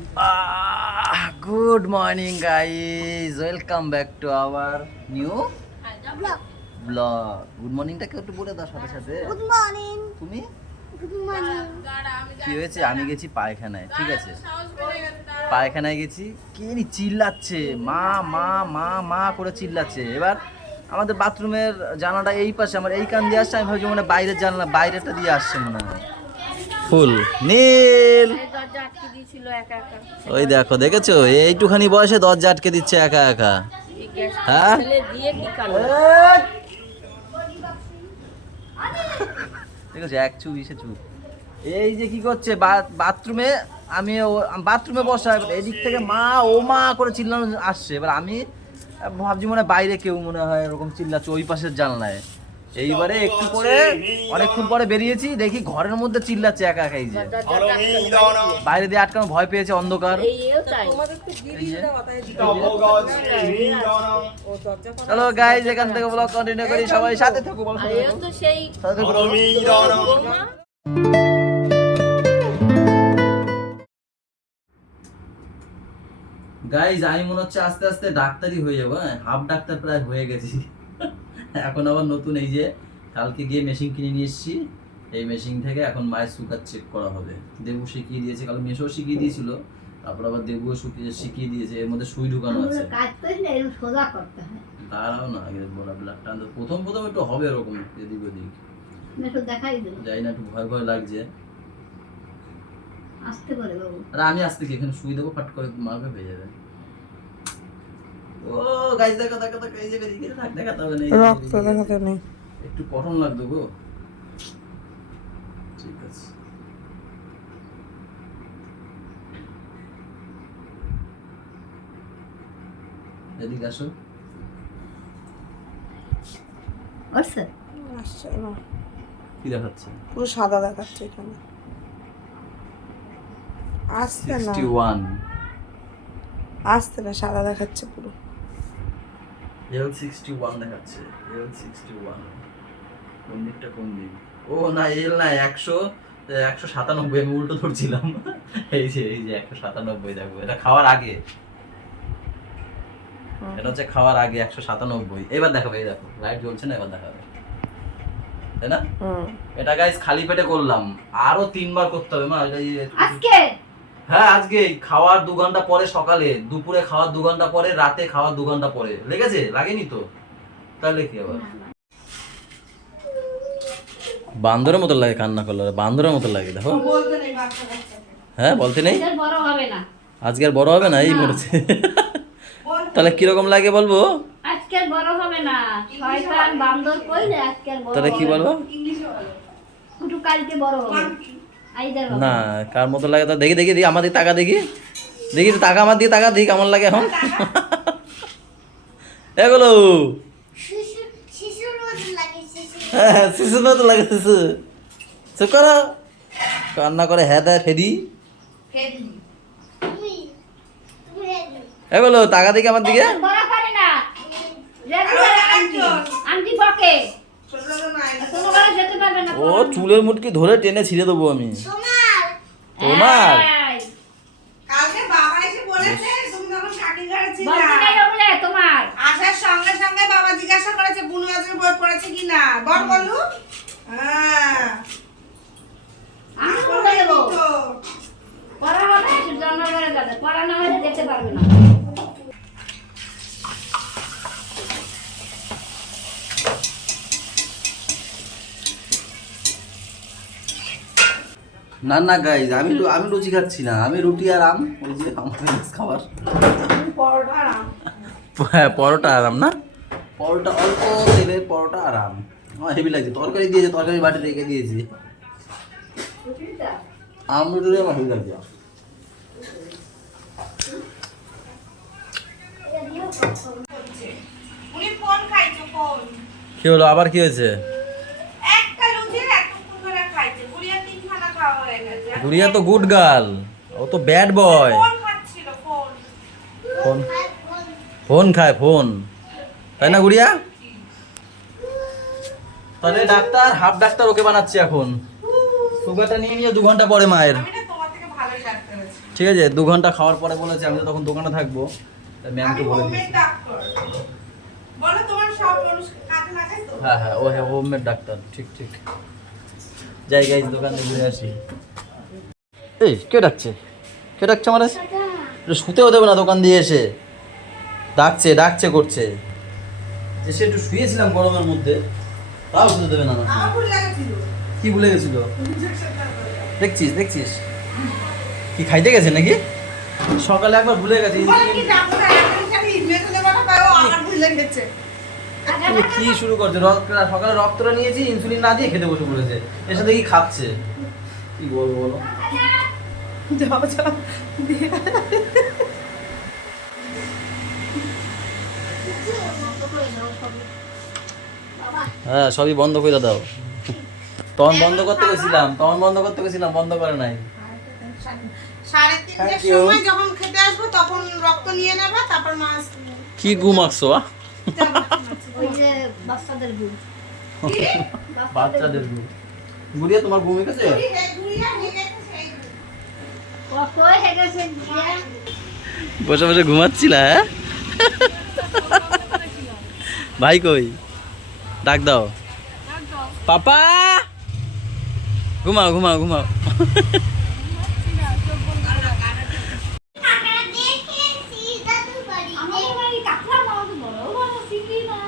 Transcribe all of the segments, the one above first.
Good morning, guys. Welcome back to our new vlog. Good morning টা কেউ একটু বলে দাও সাথে সাথে। Good morning. তুমি? Good morning. কি হয়েছে? আমি গেছি পায়খানায়, ঠিক আছে? পায়খানায় গেছি, কে নি চিল্লাচ্ছে, মা মা মা মা করে চিল্লাচ্ছে। এবার আমাদের বাথরুমের জানালাটা এই পাশে, আমার এই কান দিয়ে আসছে, আমি ভাবছি মানে বাইরের জানলা, বাইরেটা দিয়ে আসছে মনে হয়। ফুল নীল, ওই দেখো, দেখেছো এইটুখানি বয়সে দরজা আটকে দিচ্ছে একা একা। হ্যাঁ, ঠিক আছে, এক চুপ ইসে চুপ। এই যে কি করছে বাথরুমে, আমি বাথরুমে বসা, এদিক থেকে মা ও মা করে চিল্লানো আসছে। এবার আমি ভাবছি মনে হয় বাইরে কেউ মনে হয় এরকম চিল্লাচ্ছে ওই পাশের জানলায়। এইবারে একটু পরে অনেকক্ষণ পরে বেরিয়েছি, দেখি ঘরের মধ্যে চিল্লাচ্ছে একা একাই, যে বাইরে দিয়ে আটকানো, ভয় পেয়েছে, অন্ধকার। চলো গাইজ, এখান থেকে ব্লগ কন্টিনিউ করি, সবাই সাথে থাকো। গাইজ আমি মনে হচ্ছে আস্তে আস্তে ডাক্তারই হয়ে যাবো, হাফ ডাক্তার প্রায় হয়ে গেছি। এখন আবার নতুন এই যে কালকে গিয়ে মেশিন কিনে নিয়ে এসেছি, এই মেশিন থেকে এখন মায়ের সুগার চেক করা হবে। দেবু শিখিয়ে দিয়েছে, কাল মেশো শিখিয়ে দিয়েছিল, তারপর আবার দেবুও শিখিয়ে দিয়েছে। এর মধ্যে সুই ঢুকানো আছে, দাঁড়াও না, আগে বলা ব্লাডটা আনতে প্রথম একটু হবে এরকম এদিক ওদিক, যাই না, একটু ভয় ভয় লাগছে। আর আমি আসতে কি এখানে সুই দেবো, ফাট করে মারবে, পেয়ে যাবে। ও গাইস, দেখো দেখো দেখো, এই যে বেরিয়ে গেছে, থাক দেখাতে হবে না, রক্ত দেখাতে নেই, একটু কঠোর লাগবে গো। ঠিক আছে, এদিকে আসো। আসছে না, কি দেখাচ্ছে? পুরো সাদা দেখাচ্ছে এখানে, আসছে না, 61 আসছে না, সাদা দেখাচ্ছে পুরো। L61 দেখাচ্ছে, L61 কোন দিকটা কোন দিক? ও না, এল না, 197, আমি উল্টো ধরছিলাম। এই যে 197, দেখো এটা খাওয়ার আগে, এটা হচ্ছে খাওয়ার আগে 197। এবার দেখাবে, এই দেখো লাইট জ্বলছে না, এবার দেখাবে, তাই না? এটা গাইস খালি পেটে করলাম, আরো 3 বার করতে হবে মা। আজকে? হ্যাঁ আজকে, খাওয়ার 2 ঘন্টা পরে, সকালে, দুপুরে খাওয়ার 2 ঘন্টা পরে, রাতে খাওয়ার 2 ঘন্টা পরে। লেগেছে? লাগেনি তো? তাহলে কি আবার বান্দরের মতো লাগে, কান্না করলে বান্দরের মতো লাগে, দেখো। হ্যাঁ বলতে নেই, বড় হবে না আজকে আর বড় হবে না, এই মরেছে। তাহলে কিরকম লাগে বলবো? আজকে বড় হবে না, শয়তান বান্দর কইলে আজকে বড়। তাহলে কি বলবো? একটু কালকে বড় হবে। না, কার মতো লাগে তা দেখি দেখি, আমার দিকে তাকা, দেখি দেখি, টাকা আমার দিকে তাকা, দেখি কেমন লাগে এখন। এগুলো হ্যাঁ শিশুর মতো লাগে, শিশু চুপ করো, কান্না করে, হ্যাঁ দেয় ফেরি। এগুলো টাকা দেখি আমার দিকে। ও চুলের মুটকি ধরে টেনে ছিঁড়ে দেবো আমি। তোমার কালকে বাবা এসে বলেছে তুমি তখন শাকির ঘরে ছিলে, তোমার আসার সঙ্গে সঙ্গে বাবা জিজ্ঞাসা করেছে বুনু আজকে বই পড়েছে কিনা, বল বলু। হ্যাঁ আমি বলে দেবো পড়া হবে, জন্মবারে যাবে, পড়া না হলে যেতে পারবে না। না না গাইজ, আমি লুচি খাচ্ছি না, আমি রুটি আর আম, ওই যে আমার খাবার। হ্যাঁ পরোটা আরাম না, পরোটা অল্প তেলের পরোটা আরাম, আমার হেভি লাগছে। তরকারি দিয়েছে, তরকারি বাটি রেখে দিয়েছি, আম রুটি আমার হেভি লাগছে। উনি ফোন খাইছো, ফোন কি হলো আবার, কি হয়েছে? একটা লুচি এতক্ষণ ধরে খাইছে, গুড়িয়া 3 খানা খাওয়া হয়ে গেছে। গুড়িয়া তো গুড গার্ল, ও তো ব্যাড বয়। ফোন খাচ্ছিল, ফোন ফোন খায়, ফোন, তাই না গুড়িয়া? তাহলে ডাক্তার, হাফ ডাক্তার ওকে বানাচ্ছি এখন। সুগারটা নিয়ে 2 ঘন্টা পরে মায়ের। আমি না তোমার থেকে ভালোই ডাক্তার আছি। ঠিক আছে, 2 ঘন্টা খাওয়ার পরে বলেছে, আমি তো তখন দোকানে থাকবো, ম্যামকে আমি বলে হোমমেড দিয়েছি। ডাক্তার। বলো তোমার সব মানুষ কাজে লাগাই তো? হ্যাঁ হ্যাঁ, ও হ্যাঁ হোমমেড ডাক্তার, ঠিক ঠিক। যাই গাইজ, দোকানে ঘুরে আসি। এই কে ডাকছে? কে ডাকছে আমার? একটু শুতেও দেবে না দোকান দিয়ে এসে, ডাকছে ডাকছে করছে। এসে একটু শুয়েছিলাম গরমের মধ্যে, তাও শুতে দেবে না আমাকে। আমার ভুল লাগছিল। কি ভুলে গেছিল? দেখছিস দেখছিস কি খাইতে গেছে নাকি? সকালে একবার ভুলে গেছে। বলে কি যাবো না, এখন খালি মেসে দেবো না, তাও আমার ভুল লেগেছে। তুমি কি শুরু করছে? সকালে রক্তটা নিয়েছি, ইনসুলিন না দিয়ে খেতে বসে পড়েছে। এর সাথে কি খাচ্ছে? কি বলবো বলো? যাও যাও হ্যাঁ, সবই বন্ধ করে দাও। তখন বন্ধ করতে গেছিলাম, বন্ধ করে নাই। 3:30 Thank you. সময় যখন খেতে আসবো তখন রক্ত নিয়ে নেবে, তারপর মাছ কি ঘুমাচ্ছো? ওই যে বাচ্চাদের গুড় বাচ্চাদের ঘুম। গুড়িয়া তোমার ঘুমে গেছে? কই হয়ে গেছে দিয়া বসে বসে ঘুমাচ্ছিল? হ্যাঁ ভাই কই? ডাক দাও। পাপা ঘুমাও ঘুমাও ঘুমাও। আমাদের বাড়ি কাতলা মাছ বড় বড় চিংড়ি মাছ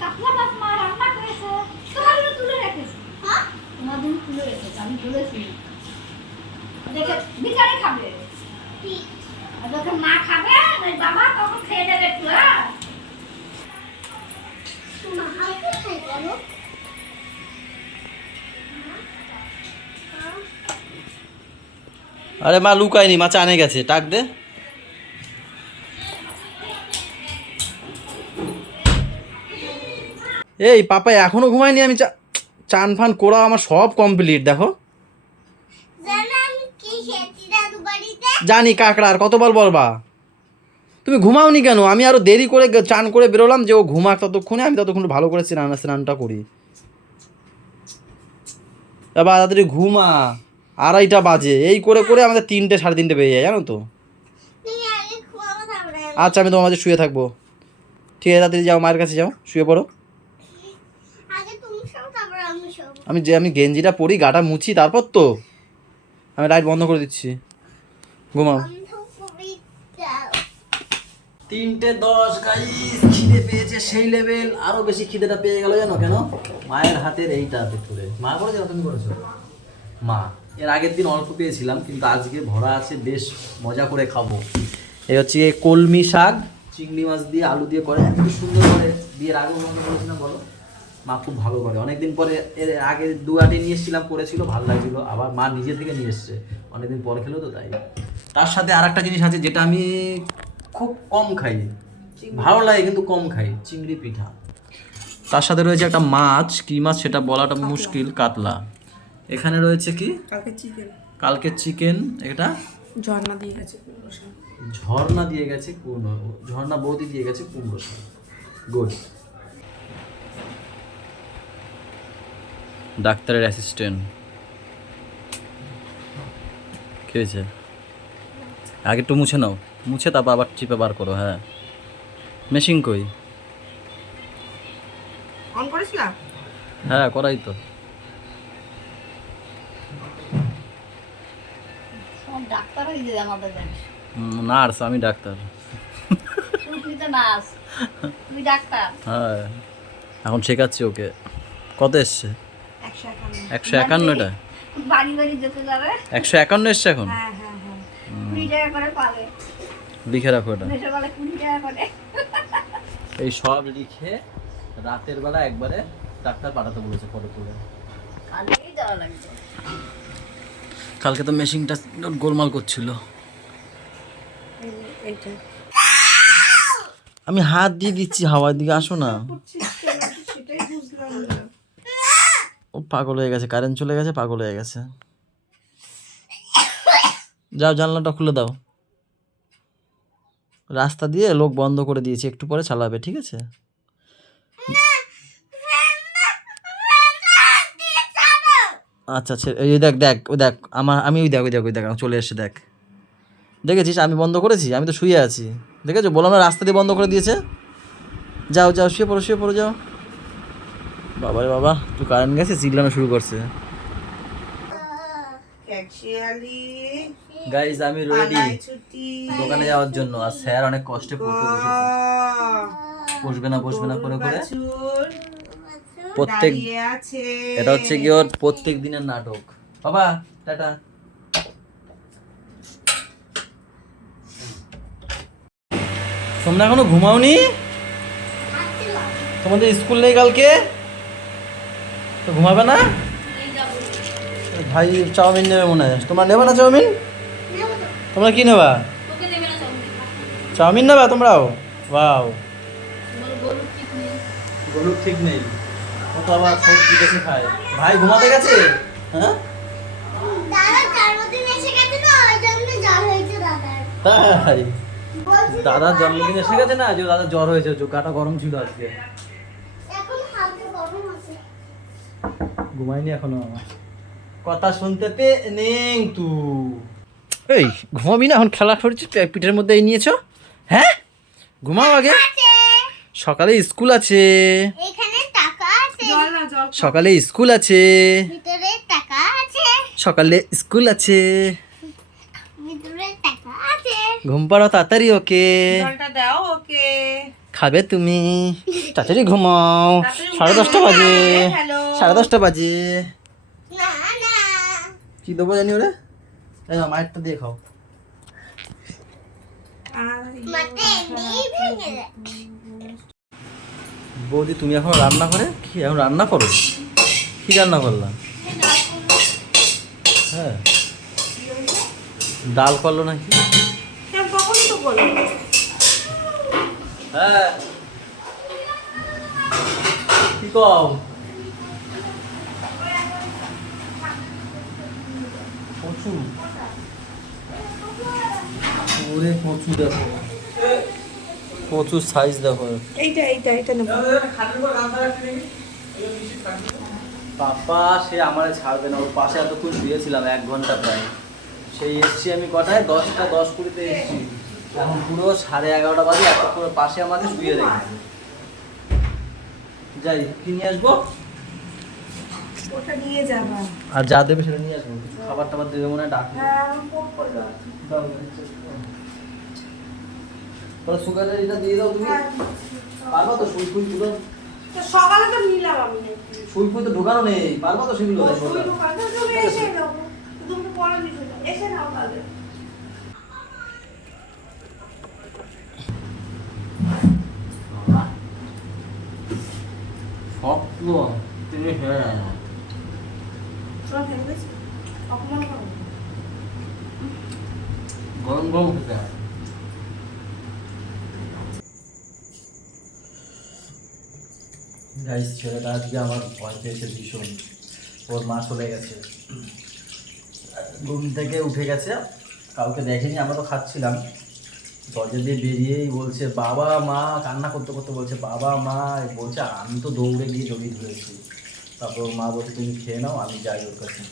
কাতলা মাছ মা রান্না করেছে তোমার জন্য তুলে রেখেছি। হ্যাঁ তোমার জন্য তুলে রেখেছি, আমি বলেছি দেখে বিকালে খাবে। আর যখন মা খাবে ওই বাবা তখন খেয়ে দেবে একটু। হ্যাঁ আরে মা লুকায়নি, মা চানে গেছে, টাক দে। এই পাপা এখনো ঘুমায়নি? আমি চান ফান করা আমার সব কমপ্লিট, দেখো। জানি কাকড়া, আর কতবার বলবা? তুমি ঘুমাওনি কেন? আমি আরো দেরি করে চান করে বেরোলাম যে ও ঘুমাক ততক্ষণে, আমি ততক্ষণে ভালো করে স্নানটা করি। এবার তাড়াতাড়ি ঘুমা, 2:30 বাজে। এই করে করে আমাদের 3টে 3:30 বেজে যায়, জানো তো। আচ্ছা আমি তোমার মাঝে শুয়ে থাকবো, ঠিক আছে? তাড়াতাড়ি যাও, মায়ের কাছে যাও, শুয়ে পড়ো। আমি গেঞ্জিটা পরি, গাটা মুছি, তারপর তো আমি লাইট বন্ধ করে দিচ্ছি, ঘুমাও। 3:10 গাইস, খিদে পেয়েছে সেই লেভেল। আরো বেশি খিদেটা পেয়ে গেল, জানো কেন? মায়ের হাতের এইটা ভেতরে। মা করেছো না তুমি করেছো? মা, এর আগের দিন অল্প পেয়েছিলাম, কিন্তু আজকে ভরা আছে, বেশ মজা করে খাবো। এই হচ্ছে কলমি শাক, চিংড়ি মাছ দিয়ে আলু দিয়ে করে, এত সুন্দর করে। বিয়ের আগে মনে করেছিলাম, বলো? মা খুব ভালো করে। অনেকদিন পরে, এর আগে 2 আটি নিয়ে এসেছিলাম, করেছিল, ভালো লাগছিল। আবার মা নিজে থেকে নিয়ে এসছে, অনেকদিন পরে খেলো তো, তাই। তার সাথে আর একটা জিনিস আছে যেটা আমি খুব কম খাই, ভালো লাগে কিন্তু কম খাই, চিংড়ি পিঠা। তার সাথে রয়েছে একটা মাছ, কি মাছ সেটা বলাটা মুশকিল, কাতলা। এখানে রয়েছে কি? কালকে চিকেন। এটা ঝর্ণা দিয়ে গেছে, ঝর্ণা দিয়ে গেছে, ঝর্ণা বৌদি দিয়ে গেছে কুমড়ো শাক। গুড। ডাক্তারের অ্যাসিস্ট্যান্ট। কি হয়েছে? আগে একটু মুছে নাও, মুছে তারপর আবার চিপে বার করো। হ্যাঁ, মেশিন কই? অন করেছিলাম। হ্যাঁ করাই তো। সব ডাক্তার হয়ে যায় আমাদের বাড়ি। নার্স, আমি ডাক্তার। তুমি তো নার্স, তুমি ডাক্তার। হ্যাঁ, এখন শেখাচ্ছি ওকে। কত এসছে? 151টা। বাড়ি বাড়ি যেতে যাবে। 151 এসছে এখন। হ্যাঁ হ্যাঁ হ্যাঁ 20 টাকা করে পাবে। লিখে রাখো এটা। দেশে বলে 20 টাকা করে। এই সব লিখে রাতের বেলা একবারে ডাক্তার পাঠাতে বলেছে ফটো তুলে। কালকেই যাওয়া লাগবে। কালকে তো মেশিনটা গোলমাল করছিল। এইটা আমি হাত দিয়ে দিচ্ছি, হাওয়ার দিকে আসো না। সেটাই বুঝলাম না। ও পাগল হয়ে গেছে, কারেন্ট চলে গেছে, পাগল হয়ে গেছে। যাও জানলাটা খুলে দাও। রাস্তা দিয়ে লোক বন্ধ করে দিয়েছি, একটু পরে চালাবে, ঠিক আছে? আচ্ছা আচ্ছা, এই দেখ দেখ, ওই দেখ আমার, আমি ওই দেখ চলে এসে দেখ। দেখেছিস আমি বন্ধ করেছি? আমি তো শুয়ে আছি, দেখেছো? বললাম না, রাস্তা দিয়ে বন্ধ করে দিয়েছে। যাও যাও, শুয়ে পড়ো যাও। বাবা রে বাবা, একটু কারেন্ট গেছে, চিল্লানো শুরু করছে। ক্যাকশিয়ালি গাইজ আমি রেডি পালাই ছুটি দোকানে যাওয়ার জন্য। আর স্যার অনেক কষ্টে পড়তে বসেছে, বসবে না করে করে বাছুর প্রত্যেক, দাঁড়িয়ে আছে। এটা হচ্ছে কি ওর প্রত্যেক দিনের নাটক। বাবা টাটা। তোমরা এখনো ঘুমাওনি? তোমাদের স্কুল নেই কালকে, তো ঘুমাবে না? ভাই চাউমিন নেবে মনে হয়। তোমরা নেবে না চাউমিন? তোমরা কি নেবা? চাউমিন নেবা তোমরাও? বাও, গলুর ঠিক নেই, ও তো আবার সবজি বেশি খায়। ভাই ঘুমাতে গেছে? হ্যাঁ তাই, দাদার জন্মদিন এসে গেছে না, যে দাদার জ্বর হয়েছে, গাটা গরম ছিল আজকে, ঘুমাইনি এখনো। আমার কথা শুনতে পে নেই তু। এই ঘুমাবি না এখন? খেলা করছিস পিঠের মধ্যে এই নিয়েছো? হ্যাঁ ঘুমাও আগে, সকালে স্কুল আছে। জল না জল সকালে স্কুল আছে, সকালে স্কুল আছে। ঘুম পাড়ো তাড়াতাড়ি, ওকে জলটা দাও ওকে। খাবে তুমি, তাড়াতাড়ি ঘুমাও। 10:30 বাজে, হ্যালো 10:30 বাজে। কি দেবো জানি ওরে? এই নাও, মায়েরটা দিয়ে খাও। বৌদি তুমি এখন রান্না করে কি এখন রান্না করো? কি রান্না করলাম? হ্যাঁ ডাল করলো নাকি? তখনই তো বলো হ্যাঁ কি কও? কচু, ওরে কচু দেখো, কচুর সাইজ দেখো। এইটা নেব। পাপা সে আমারে ছাড়বে না, ওর পাশে এতক্ষণ শুয়েছিলাম 1 ঘন্টা প্রায়। সেই এসছি আমি কটায়, 10:20 এসছি, এখন পুরো 11:30 বাজে, এতক্ষণ পাশে আমাকে শুয়ে রেখেছে। যাই কি নিয়ে আসবো? ওটা নিয়ে যাবা। আর যা দেবে সেটা নিয়ে আসবো, কিছু খাবার টাবার দেবে মনে হয়, ডাকবে। তাহলে সুগারের এটা দিয়ে দাও তুমি, পারবা তো? সুই তুলো, তো সকালে তো নিলাম আমি। সুই তো ঢোকানো নেই, পারবা তো সেগুলো? ওই দোকানটা তুমি এসে নাও। তুমি পরে দিছো না। এসে নাও তাহলে। স্বপ্ন তুমি, হ্যাঁ সব হয়ে গেছে। অপমান করো। গরম গরম খেতে হয়। গাইস ছেলেটা আজকে আমার ভয় পেয়েছে ভীষণ। ওর মা চলে গেছে, ঘুম থেকে উঠে গেছে, কাউকে দেখেনি। আমরা তো খাচ্ছিলাম, দরজা দিয়ে বেরিয়েই বলছে বাবা মা, কান্না করতে করতে বলছে বাবা মা, বলছে। আমি তো দৌড়ে গিয়ে জড়িয়ে ধরেছি। তারপর ওর মা বলছে তুমি খেয়ে নাও, আমি যাই ওর কাছে।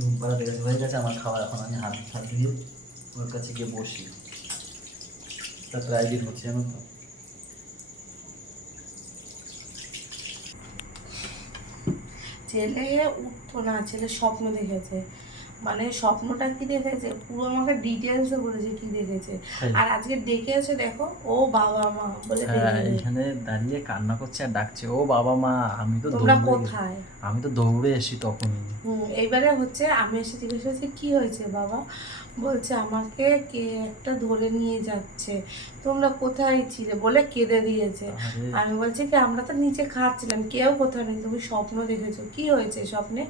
ঘুম পাড়াতে গেছে, হয়ে গেছে আমার খাওয়া। এখন আমি হাত দিয়ে ওর কাছে গিয়ে বসি, তা প্রাইভেট হচ্ছে জানো তো। ছেলে উঠতো না, ছেলে স্বপ্ন দেখেছে। মানে স্বপ্নটা কি দেখেছে পুরো আমাকে ডিটেলসে বলেছে কি দেখেছে। আর আজকে ডেকে এসে দেখো, ও বাবা মা বলে এখানে দাঁড়িয়ে কান্না করছে আর ডাকছে ও বাবা মা। আমি তো তোমরা কোথায়? আমি তো দৌড়ে এসি তখনই। এইবারে হচ্ছে আমি এসে জিজ্ঞেস করছি কি হয়েছে বাবা, বলছে আমাকে কে একটা ধরে নিয়ে যাচ্ছে, তোমরা কোথায় ছিলে বলে কেঁদে দিয়েছে। আমি বলছি কি আমরা তো নিচে খাচ্ছিলাম, কেউ কোথাও নেই, তুমি স্বপ্ন দেখেছো, কি হয়েছে স্বপ্নে?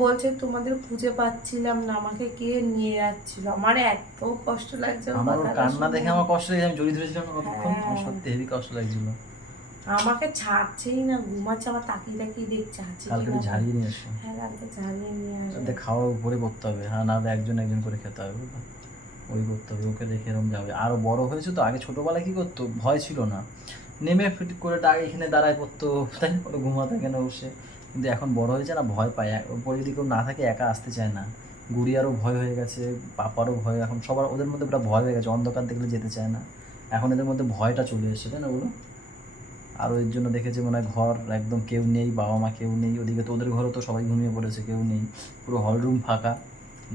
বলছে তোমাদের খুঁজে পাচ্ছিলাম না, আমাকে কে নিয়ে যাচ্ছিল। আমার এত কষ্ট লাগছে ওর আমার কথাটা কান্না দেখে শুনে। আমার কষ্ট লেগেছে, আমি জড়িয়ে ধরেছিলাম না কতক্ষণ, হ্যাঁ। আমার সত্যি হেভি কষ্ট লাগছিল। আমাকে ছাড়ছেই না, ঘুমাচ্ছে, আমার তাকিয়ে তাকিয়ে দেখছে আছে কালকে কিনা। ঝাড়িয়ে নিয়ে এসো, হ্যাঁ কালকে ঝাড়িয়ে নিয়ে আসবে। তাতে খাওয়া উপরে করতে হবে, হ্যাঁ না হলে একজন একজন করে খেতে হবে, বুঝলো? ওই করতে হবে, ওকে দেখে এরকম যাবে। আরও বড় হয়েছে তো, আগে ছোটোবেলায় কী করতো, ভয় ছিল না, নেমে ফিট করে ডাক এখানে দাঁড়ায় পড়তো, তাই ওটা ঘুমাতে এখানে বসে। কিন্তু এখন বড় হয়েছে না, ভয় পায়, ওপরে যদি কেউ না থাকে একা আসতে চায় না, গুড়িয়ারও ভয় হয়ে গেছে, পাপারও ভয়, এখন সবার ওদের মধ্যে পুরো ভয় হয়ে গেছে, অন্ধকার দেখলে যেতে চায় না, এখন এদের মধ্যে ভয়টা চলে এসেছে, তাই না বলো? আর এর জন্য দেখেছে মনে হয় ঘর একদম কেউ নেই, বাবা মা কেউ নেই, ওদিকে তো ওদের ঘরও তো সবাই ঘুমিয়ে পড়েছে, কেউ নেই, পুরো হল রুম ফাঁকা,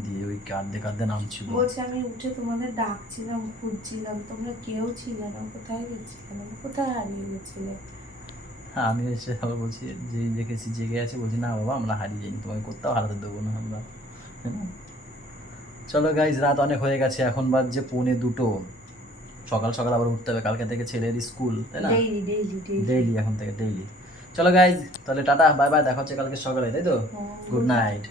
দিয়ে ওই কাঁদতে কাঁদতে নামছিল। বলছে আমি উঠে তোমাদের ডাকছিলাম, খুঁজছিলাম, তোমরা কেউ ছিলে না, কোথায় গেছিলে, কোথায় হারিয়ে গেছিলে? হ্যাঁ, আমি এসে আবার বলছি যে দেখেছি জেগে আছে, বলছি না বাবা আমরা হারিয়ে যাইনি, তোমাকে কোথাও হারাতে দেবো না আমরা। হ্যাঁ। চলো গাইজ, রাত অনেক হয়ে গেছে, এখন বাজছে 1:45, সকাল সকাল আবার উঠতে হবে, কালকে থেকে ছেলের স্কুল, তাই না? ডেইলি এখন থেকে ডেইলি। চলো গাইজ, তাহলে টাটা, বাই বাই, দেখা হচ্ছে কালকে সকালে, তাই তো? Good night.